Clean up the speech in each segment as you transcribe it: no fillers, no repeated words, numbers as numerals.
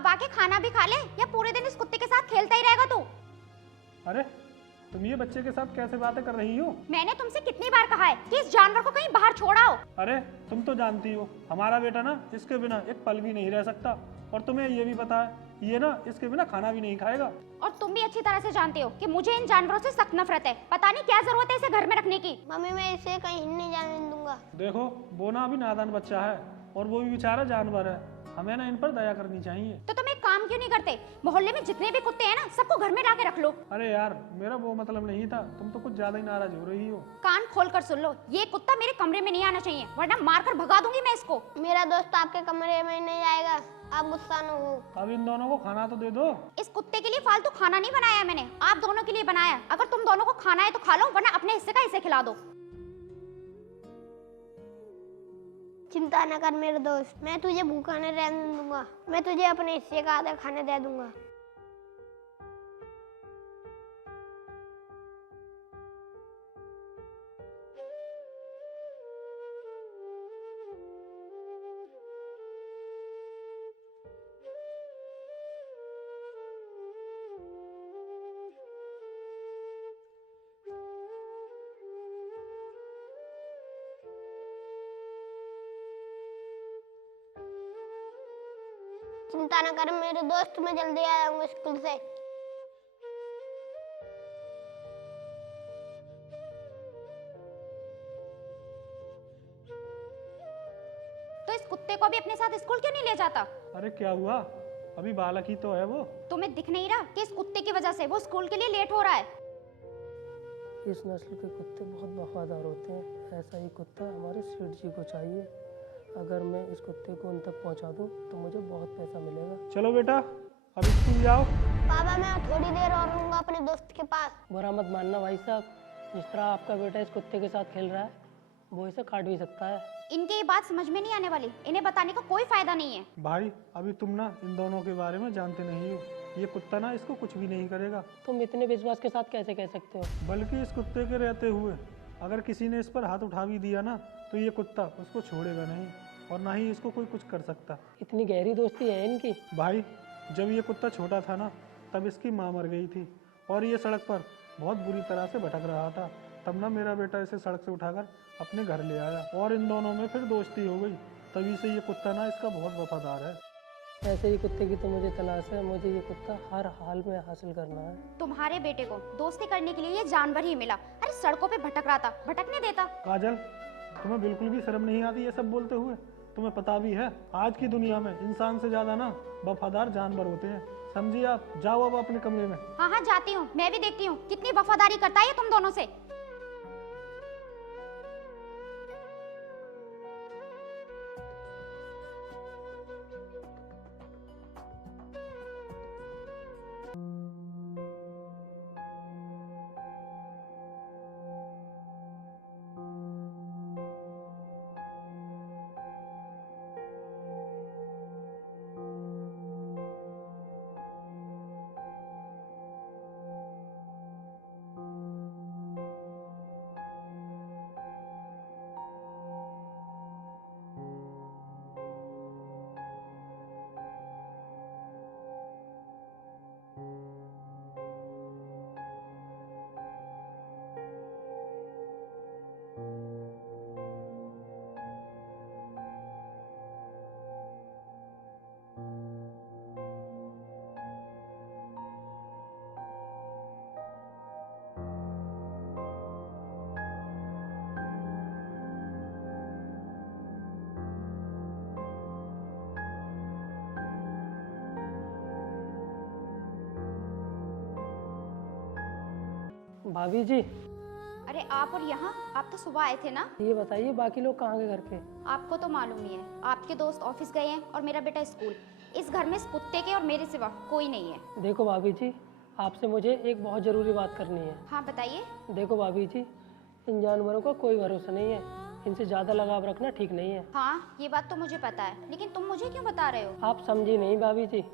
अब आके खाना भी खा ले या पूरे दिन इस कुत्ते के साथ खेलता ही रहेगा तू। अरे तुम ये बच्चे के साथ कैसे बातें कर रही हो? मैंने तुमसे कितनी बार कहा है कि इस जानवर को कहीं बाहर छोड़ाओ। अरे तुम तो जानती हो हमारा बेटा ना इसके बिना एक पल भी नहीं रह सकता, और तुम्हें ये भी पता है ये ना इसके बिना खाना भी नहीं खाएगा। और तुम भी अच्छी तरह से जानते हो कि मुझे इन जानवरों से सख्त नफरत है। पता नहीं क्या जरूरत है इसे घर में रखने की। मम्मी मैं इसे कहीं नहीं जाने दूंगा। देखो वो ना अभी नादान बच्चा है और वो भी बेचारा जानवर है, हमें ना इन पर दया करनी चाहिए। तो तुम एक काम क्यों नहीं करते, मोहल्ले में जितने भी कुत्ते हैं ना सबको घर में लाके रख लो। अरे यार मेरा वो मतलब नहीं था, तुम तो कुछ ज्यादा ही नाराज हो रही हो। कान खोल कर सुन लो, ये कुत्ता मेरे कमरे में नहीं आना चाहिए वरना मारकर भगा दूंगी मैं इसको। मेरा दोस्त आपके कमरे में नहीं आएगा, आप गुस्सा न हो। अब इन दोनों को खाना तो दे दो। इस कुत्ते के लिए फालतू खाना नहीं बनाया मैंने, आप दोनों के लिए बनाया। अगर तुम दोनों को खाना है तो खा लो वरना अपने हिस्से का इसे खिला दो। चिंता न कर मेरे दोस्त, मैं तुझे भूखा नहीं रहने दूंगा। मैं तुझे अपने हिस्से का आधा खाने दे दूंगा। चिंता न कर मेरे दोस्त, मैं जल्दी आ जाऊंगा स्कूल से। तो इस कुत्ते को भी अपने साथ स्कूल क्यों नहीं ले जाता? अरे क्या हुआ, अभी बालक ही तो है वो। तुम्हें दिख नहीं रहा कि इस कुत्ते की वजह से वो स्कूल के लिए लेट हो रहा है? इस नस्ल के कुत्ते बहुत वफादार होते हैं, ऐसा ही कुत्ता हमारे सेठ जी को चाहिए। अगर मैं इस कुत्ते को उन तक पहुंचा दूं तो मुझे बहुत पैसा मिलेगा। चलो बेटा अब स्कूल जाओ। पापा मैं थोड़ी देर और रहूंगा अपने दोस्त के पास। बुरा मत मानना भाई साहब, जिस तरह आपका बेटा इस कुत्ते के साथ खेल रहा है वो इसे काट भी सकता है। इनके ये बात समझ में नहीं आने वाली, इन्हें बताने का कोई फायदा नहीं है। भाई अभी तुम ना इन दोनों के बारे में जानते नहीं हो, ये कुत्ता ना इसको कुछ भी नहीं करेगा। तुम इतने विश्वास के साथ कैसे कह सकते हो? बल्कि इस कुत्ते के रहते हुए अगर किसी ने इस पर हाथ उठा भी दिया ना तो ये कुत्ता उसको छोड़ेगा नहीं और ना ही इसको कोई कुछ कर सकता। इतनी गहरी दोस्ती है इनकी। भाई जब ये कुत्ता छोटा था ना तब इसकी माँ मर गई थी और ये सड़क पर बहुत बुरी तरह से भटक रहा था। तब ना मेरा बेटा इसे सड़क से उठाकर अपने घर ले आया और इन दोनों में फिर दोस्ती हो गई। तभी से ये कुत्ता ना इसका बहुत वफादार है। ऐसे ही कुत्ते की तो मुझे तलाश है, मुझे ये कुत्ता हर हाल में हासिल करना है। तुम्हारे बेटे को दोस्ती करने के लिए ये जानवर ही मिला। अरे सड़कों पे भटक रहा था, भटकने देता। काजल तुम्हें बिल्कुल भी शर्म नहीं आती ये सब बोलते हुए? तुम्हें पता भी है आज की दुनिया में इंसान से ज्यादा ना वफादार जानवर होते हैं, समझिए आप। जाओ अब अपने कमरे में। हाँ हाँ जाती हूँ, मैं भी देखती हूँ कितनी वफादारी करता है ये तुम दोनों से। भाभी जी अरे आप और यहाँ, आप तो सुबह आए थे ना। ये बताइए बाकी लोग कहाँ गए घर के? आपको तो मालूम ही है, आपके दोस्त ऑफिस गए हैं और मेरा बेटा स्कूल। इस घर में इस कुत्ते के और मेरे सिवा कोई नहीं है। देखो भाभी जी, आपसे मुझे एक बहुत ज़रूरी बात करनी है। हाँ बताइए। देखो भाभी जी, इन जानवरों का कोई भरोसा नहीं है, इनसे ज़्यादा लगाव रखना ठीक नहीं है। हाँ ये बात तो मुझे पता है, लेकिन तुम मुझे क्यों बता रहे हो? आप समझी नहीं भाभी जी,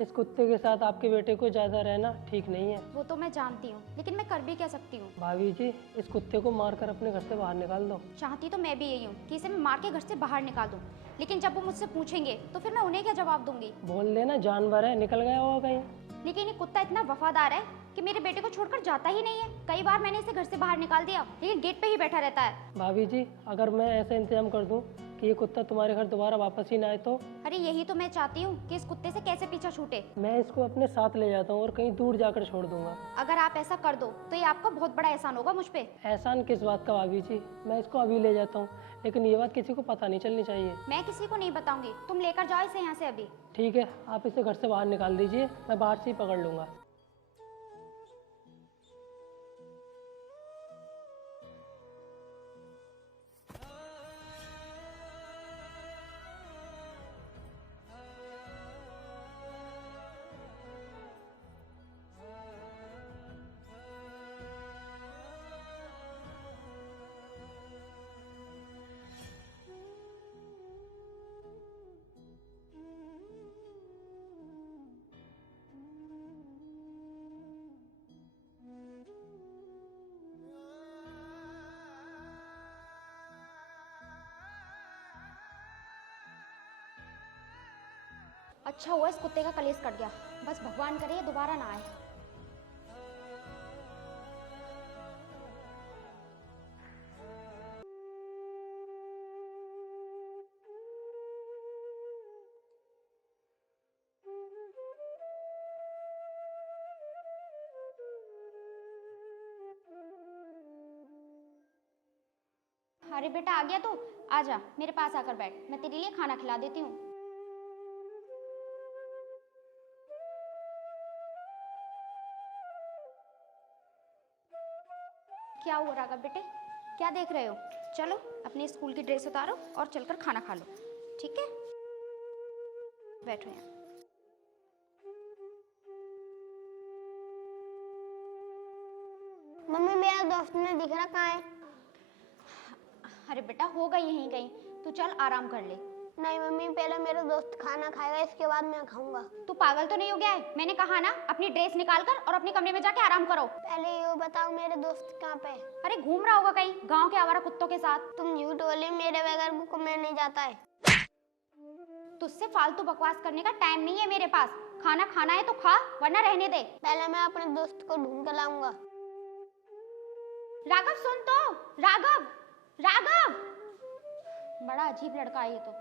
इस कुत्ते के साथ आपके बेटे को ज़्यादा रहना ठीक नहीं है। वो तो मैं जानती हूँ, लेकिन मैं कर भी क्या सकती हूँ। भाभी जी, इस कुत्ते को मारकर अपने घर से बाहर निकाल दो। चाहती तो मैं भी यही हूँ कि इसे मैं मार के घर से बाहर निकाल दूँ, लेकिन जब वो मुझसे पूछेंगे तो फिर मैं उन्हें क्या जवाब दूंगी। बोल देना जानवर है, निकल गया होगा कहीं। लेकिन ये कुत्ता इतना वफादार है कि मेरे बेटे को छोड़कर जाता ही नहीं है। कई बार मैंने इसे घर से बाहर निकाल दिया, लेकिन गेट पे ही बैठा रहता है। भाभी जी, अगर मैं ऐसा इंतजाम कर दूं कि ये कुत्ता तुम्हारे घर दोबारा वापस ही ना आए तो? अरे यही तो मैं चाहती हूँ कि इस कुत्ते से कैसे पीछा छूटे। मैं इसको अपने साथ ले जाता हूँ और कहीं दूर जाकर छोड़ दूंगा। अगर आप ऐसा कर दो तो ये आपका बहुत बड़ा एहसान होगा मुझ पे। एहसान किस बात का भाभी जी, मैं इसको अभी ले जाता हूँ, लेकिन ये बात किसी को पता नहीं चलनी चाहिए। मैं किसी को नहीं बताऊंगी, तुम लेकर जाओ इसे यहाँ से अभी। ठीक है, आप इसे घर से बाहर निकाल दीजिए, मैं बाहर से ही पकड़ लूँगा। अच्छा हुआ इस कुत्ते का कलेश कट गया। बस भगवान करे ये दोबारा ना आए। अरे बेटा आ गया तू, आजा मेरे पास आकर बैठ, मैं तेरे लिए खाना खिला देती हूँ। क्या हुआ राघव बेटे, क्या देख रहे हो? चलो अपनी स्कूल की ड्रेस उतारो और चलकर खाना खा लो, ठीक है? बैठो यहाँ। मम्मी मेरा दोस्त ने दिख रहा कहाँ है? अरे बेटा होगा यहीं कहीं, तू चल आराम कर ले। नहीं मम्मी, पहले मेरा दोस्त खाना खाएगा, इसके बाद मैं खाऊंगा। तू पागल तो नहीं हो गया है? मैंने कहा ना अपनी ड्रेस निकाल कर और अपने कमरे में जाके आराम करो। पहले ये बताओ मेरे दोस्त कहाँ पे है? अरे घूम रहा होगा कहीं गांव के आवारा कुत्तों के साथ। तुम झूठ बोले, मेरे बगैर वो कमरे नहीं जाता है। तुझसे फालतू बकवास करने का टाइम नहीं है मेरे पास। खाना खाना है तो खा, वरना रहने दे। पहले मैं अपने दोस्त को ढूंढ कर लाऊंगा। राघव सुन तो, राघव राघव, बड़ा अजीब लड़का है ये तो।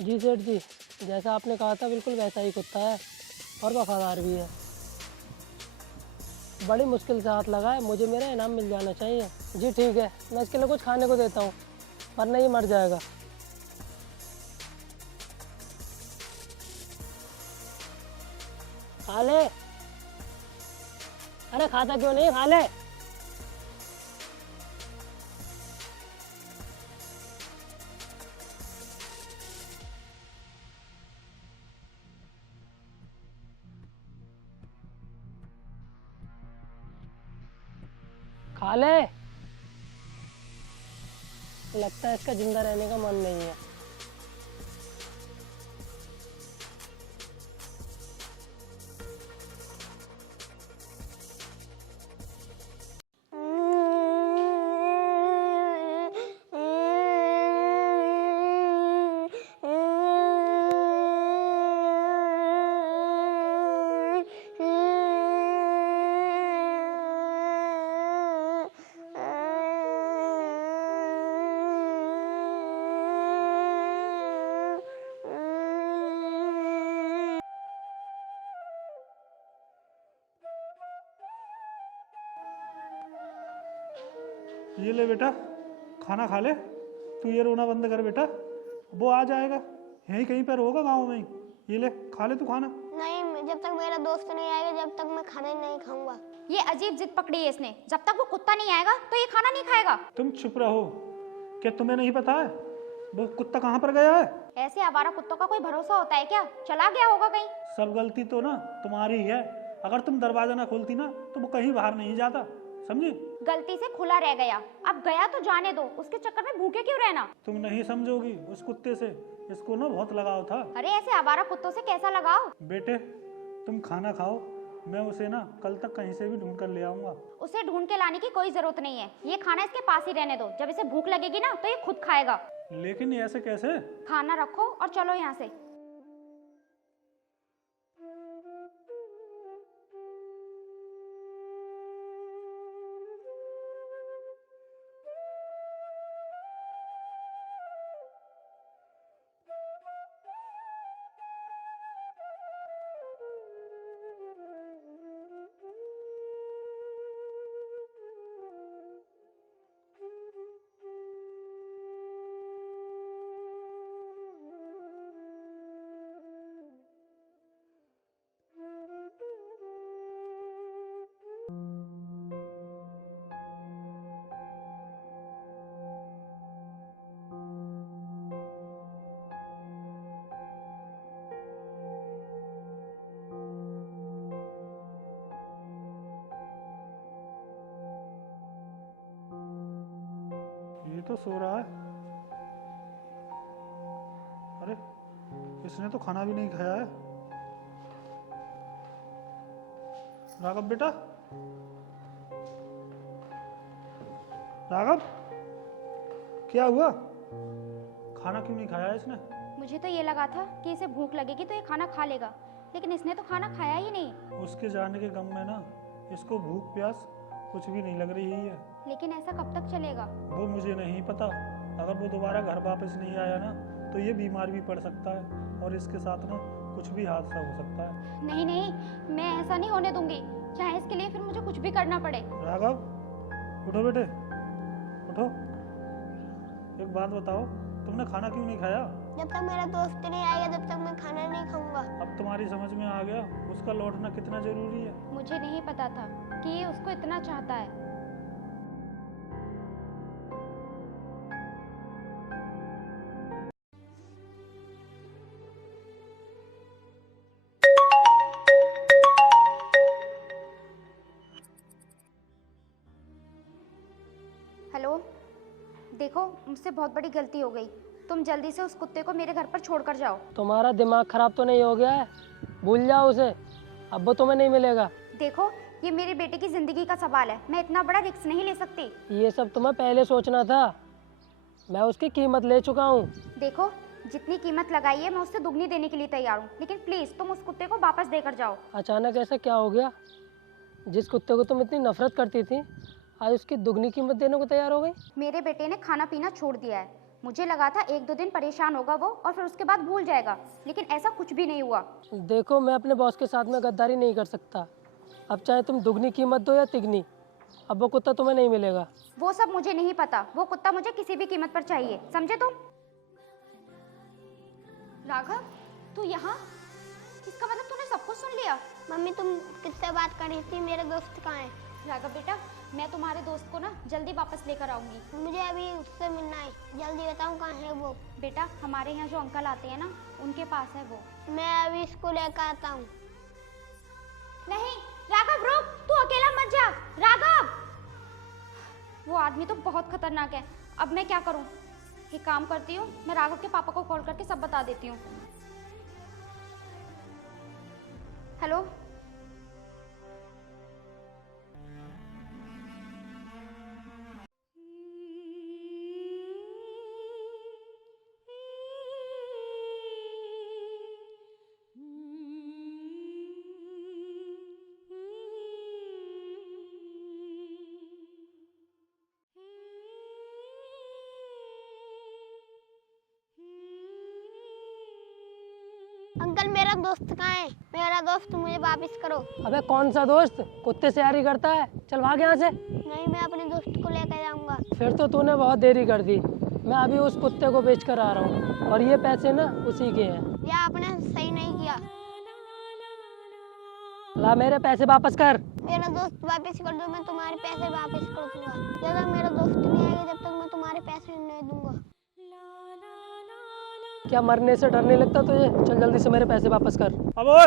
जी सेठ जी, जैसा आपने कहा था बिल्कुल वैसा ही कुत्ता है और वफादार भी है। बड़ी मुश्किल से हाथ लगा है, मुझे मेरा इनाम मिल जाना चाहिए। जी ठीक है, मैं इसके लिए कुछ खाने को देता हूँ, वरना ये मर जाएगा। खा ले। अरे खाता क्यों नहीं, खा ले। खा ले। लगता है इसका जिंदा रहने का मन नहीं है। ये ले बेटा, खाना खा ले। तू ये रोना बंद कर बेटा, वो आ जाएगा, यहीं कहीं पर होगा गाँव में ही। ये ले खा ले तू खाना। नहीं, जब तक मेरा दोस्त नहीं आएगा जब तक मैं खाना ही नहीं खाऊंगा। ये अजीब जिद पकड़ी है इसने, जब तक वो कुत्ता नहीं आएगा तो ये खाना नहीं खाएगा। तुम चुप रहो। क्या तुम्हें नहीं पता है वो कुत्ता कहाँ पर गया है? ऐसे आवारा कुत्तों का कोई भरोसा होता है क्या? चला गया होगा कहीं। सब गलती तो ना तुम्हारी है। अगर तुम दरवाजा ना खोलती ना तो वो कहीं बाहर नहीं जाता, समझी? गलती से खुला रह गया, अब गया तो जाने दो, उसके चक्कर में भूखे क्यों रहना। तुम नहीं समझोगी उस कुत्ते से, इसको ना बहुत लगाव था। अरे ऐसे आवारा कुत्तों से कैसा लगाओ। बेटे तुम खाना खाओ, मैं उसे ना कल तक कहीं से भी ढूंढ कर ले आऊंगा। उसे ढूंढ के लाने की कोई जरूरत नहीं है, ये खाना इसके पास ही रहने दो, जब इसे भूख लगेगी ना तो ये खुद खाएगा। लेकिन ऐसे कैसे? खाना रखो और चलो यहाँ से। ये तो सो रहा है। अरे इसने तो खाना भी नहीं खाया है। राघव बेटा, राघव क्या हुआ? खाना क्यों नहीं खाया इसने? मुझे तो ये लगा था कि इसे भूख लगेगी तो ये खाना खा लेगा, लेकिन इसने तो खाना खाया ही नहीं। उसके जाने के गम में ना इसको भूख प्यास कुछ भी नहीं लग रही है। लेकिन ऐसा कब तक चलेगा? वो मुझे नहीं पता। अगर वो दोबारा घर वापस नहीं आया ना तो ये बीमार भी पड़ सकता है और इसके साथ ना कुछ भी हादसा हो सकता है। नहीं नहीं, मैं ऐसा नहीं होने दूंगी, चाहे इसके लिए फिर मुझे कुछ भी करना पड़े। राघव उठो बेटे, उठो। एक बात बताओ, तुमने खाना क्यों नहीं खाया? जब तक मेरा दोस्त नहीं आएगा जब तक मैं खाना नहीं खाऊंगा। अब तुम्हारी समझ में आ गया उसका लौटना कितना जरूरी है। मुझे नहीं पता था कि ये उसको इतना चाहता है। हेलो, देखो मुझसे बहुत बड़ी गलती हो गई, तुम जल्दी से उस कुत्ते को मेरे घर पर छोड़कर जाओ। तुम्हारा दिमाग खराब तो नहीं हो गया है? भूल जाओ उसे, अब वो तुम्हें नहीं मिलेगा। देखो ये मेरे बेटे की जिंदगी का सवाल है, मैं इतना बड़ा रिस्क नहीं ले सकती। ये सब तुम्हें पहले सोचना था, मैं उसकी कीमत ले चुका हूँ। देखो जितनी कीमत लगाई है मैं उससे दुगनी देने के लिए तैयार हूँ, लेकिन प्लीज तुम उस कुत्ते को वापस देकर जाओ। अचानक ऐसा क्या हो गया? जिस कुत्ते को तुम इतनी नफरत करती थी आज उसकी दुगनी कीमत देने को तैयार हो गई? मेरे बेटे ने खाना पीना छोड़ दिया है, मुझे लगा था 1-2 दिन परेशान होगा वो और फिर उसके बाद भूल जाएगा, लेकिन ऐसा कुछ भी नहीं हुआ। देखो मैं अपने बॉस के साथ में गद्दारी नहीं कर सकता, अब चाहे तुम दुगनी कीमत दो या तिगनी, अब वो कुत्ता तुम्हें नहीं मिलेगा। वो सब मुझे नहीं पता, वो कुत्ता मुझे किसी भी कीमत पर चाहिए, समझे तुम? राघव तू यहाँ? इसका मतलब तूने सब कुछ सुन लिया? मम्मी तुम किससे बात कर रही थी? मेरे दोस्त कहाँ है? राघव बेटा, मैं तुम्हारे दोस्त को ना जल्दी वापस लेकर आऊंगी। मुझे अभी उससे मिलना है, जल्दी बताऊँ कहाँ है वो? बेटा हमारे यहाँ जो अंकल आते हैं ना उनके पास है वो। मैं अभी इसको लेकर आता हूँ। नहीं राघव रुक, तू अकेला मत जा। राघव, वो आदमी तो बहुत खतरनाक है, अब मैं क्या करूं? एक काम करती हूँ, मैं राघव के पापा को कॉल करके सब बता देती हूँ। हेलो, अंकल मेरा दोस्त कहाँ है? मेरा दोस्त मुझे वापस करो। अबे कौन सा दोस्त? कुत्ते से यारी करता है, चल भाग यहाँ से। नहीं मैं अपने दोस्त को लेकर जाऊंगा। फिर तो तूने बहुत देरी कर दी, मैं अभी उस कुत्ते को बेच कर आ रहा हूँ और ये पैसे ना उसी के हैं। ये आपने सही नहीं किया। ला मेरे पैसे वापस कर। मेरा दोस्त वापस कर दो, मैं तुम्हारे पैसे वापस कर दूंगा। जब तक मेरा दोस्त नहीं आएगा जब तक मैं तुम्हारे पैसे नहीं दूंगा। क्या मरने से डर नहीं लगता तुझे? चल जल्दी से मेरे पैसे वापस कर। अब ओए,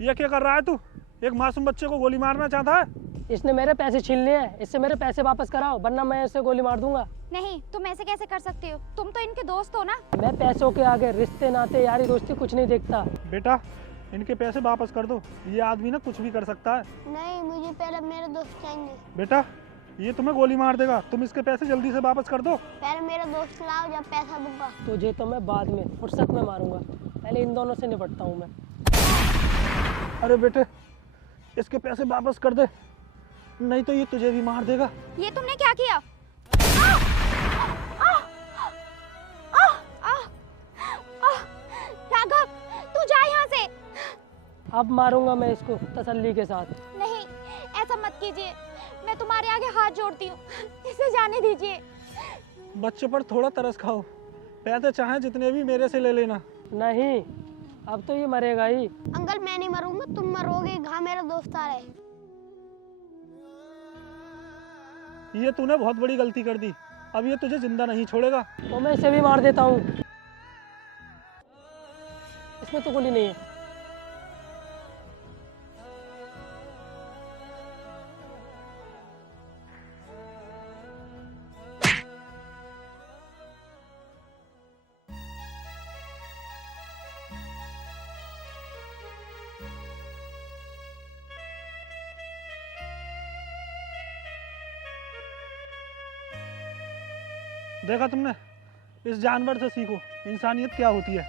ये क्या कर रहा है तू? एक मासूम बच्चे को गोली मारना चाहता है? इसने मेरे पैसे छीन लिए हैं, इससे मेरे पैसे वापस कराओ वरना मैं इसे गोली मार दूंगा। नहीं, तुम ऐसे कैसे कर सकते हो? तुम तो इनके दोस्त हो ना। मैं पैसों के आगे रिश्ते नाते यारी दोस्ती कुछ नहीं देखता। बेटा इनके पैसे वापस कर दो, ये आदमी ना कुछ भी कर सकता है। नहीं, मुझे पहले मेरे दोस्त चाहिए। बेटा ये तुम्हें गोली मार देगा, तुम इसके पैसे जल्दी से वापस कर दो। पहले मेरे दोस्त लाओ, जब पैसा दूंगा। तुझे तो मैं बाद में फुर्सत में मारूंगा, पहले इन दोनों से निपटता हूँ मैं। अरे बेटे इसके पैसे वापस कर दे, नहीं तो ये तुझे भी मार देगा। ये तुमने क्या किया? राघव, तू जा यहाँ से। अब मारूंगा मैं इसको तसल्ली के साथ। नहीं, ऐसा मत कीजिए, मैं तुम्हारे आगे हाथ जोड़ती हूँ, इसे जाने दीजिए। बच्चे पर थोड़ा तरस खाओ, पैसे चाहे जितने भी मेरे से ले लेना। नहीं, अब तो ये मरेगा ही। अंकल मैं नहीं मरूंगा, तुम मरोगे। घा मेरा दोस्त आ रहे। ये तूने बहुत बड़ी गलती कर दी, अब ये तुझे जिंदा नहीं छोड़ेगा। तो मैं इसे भी मार देता हूँ। इसमें तो गोली नहीं है। देखा तुमने, इस जानवर से सीखो इंसानियत क्या होती है।